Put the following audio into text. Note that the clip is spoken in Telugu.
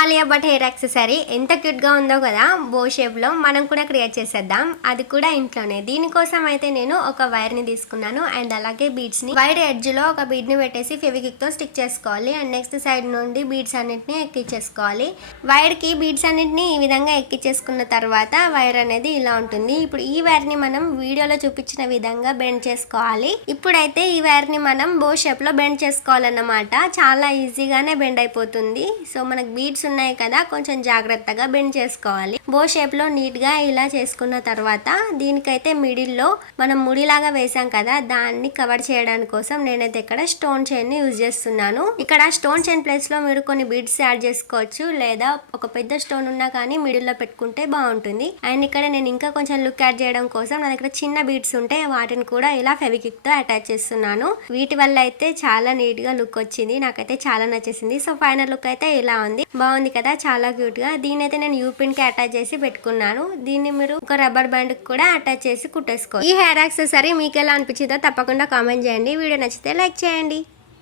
ఆలియా భట్ హెయిర్ యాక్సెసరీ ఎంత క్యూట్ గా ఉందో కదా, బో షేప్ లో మనం కూడా క్రియేట్ చేసేద్దాం, అది కూడా ఇంట్లోనే. దీనికోసం అయితే నేను ఒక వైర్ ని తీసుకున్నాను అండ్ అలాగే బీడ్స్ ని వైర్ ఎడ్జ్ లో ఒక బీడ్ ని పెట్టేసి ఫెవిక్విక్ తో స్టిక్ చేసుకోవాలి అండ్ నెక్స్ట్ సైడ్ నుండి బీడ్స్ అన్నిటిని ఎక్కించేసుకోవాలి. వైర్ కి బీడ్స్ అన్నిటిని ఈ విధంగా ఎక్కించేసుకున్న తర్వాత వైర్ అనేది ఇలా ఉంటుంది. ఇప్పుడు ఈ వైర్ ని మనం వీడియోలో చూపించిన విధంగా బెండ్ చేసుకోవాలి. ఇప్పుడైతే ఈ వైర్ ని మనం బో షేప్ లో బెండ్ చేసుకోవాలన్నమాట. చాలా ఈజీగానే బెండ్ అయిపోతుంది. సో మనకు బీడ్స్ ఉన్నాయి కదా, కొంచెం జాగ్రత్తగా బెండ్ చేసుకోవాలి. బో షేప్ లో నీట్ గా ఇలా చేసుకున్న తర్వాత దీనికైతే మిడిల్ లో మనం ముడిలాగా వేసాం కదా, దాన్ని కవర్ చేయడానికి కోసం నేనైతే ఇక్కడ స్టోన్ చైన్ ని యూజ్ చేస్తున్నాను. ఇక్కడ స్టోన్ చైన్ ప్లేస్ లో మీరు కొన్ని బీడ్స్ యాడ్ చేసుకోవచ్చు, లేదా ఒక పెద్ద స్టోన్ ఉన్నా కానీ మిడిల్ లో పెట్టుకుంటే బాగుంటుంది. అండ్ ఇక్కడ నేను ఇంకా కొంచెం లుక్ యాడ్ చేయడం కోసం నా దగ్గర చిన్న బీడ్స్ ఉంటే వాటిని కూడా ఇలా ఫెవిక్విక్ తో అటాచ్ చేస్తున్నాను. వీటి వల్ల అయితే చాలా నీట్ గా లుక్ వచ్చింది, నాకైతే చాలా నచ్చేసింది. సో ఫైనల్ లుక్ అయితే ఇలా ఉంది, బాగుంది కదా, చాలా క్యూట్ గా. దీని అయితే నేను యూపిన్ కి అటాచ్ చేసి పెట్టుకున్నాను. దీన్ని మీరు ఒక రబ్బర్ బ్యాండ్ కూడా అటాచ్ చేసి కుట్టేసుకోవాలి. ఈ హెయిర్ యాక్సెసరీ మీకు ఎలా అనిపించిందో తప్పకుండా కామెంట్ చేయండి. వీడియో నచ్చితే లైక్ చేయండి.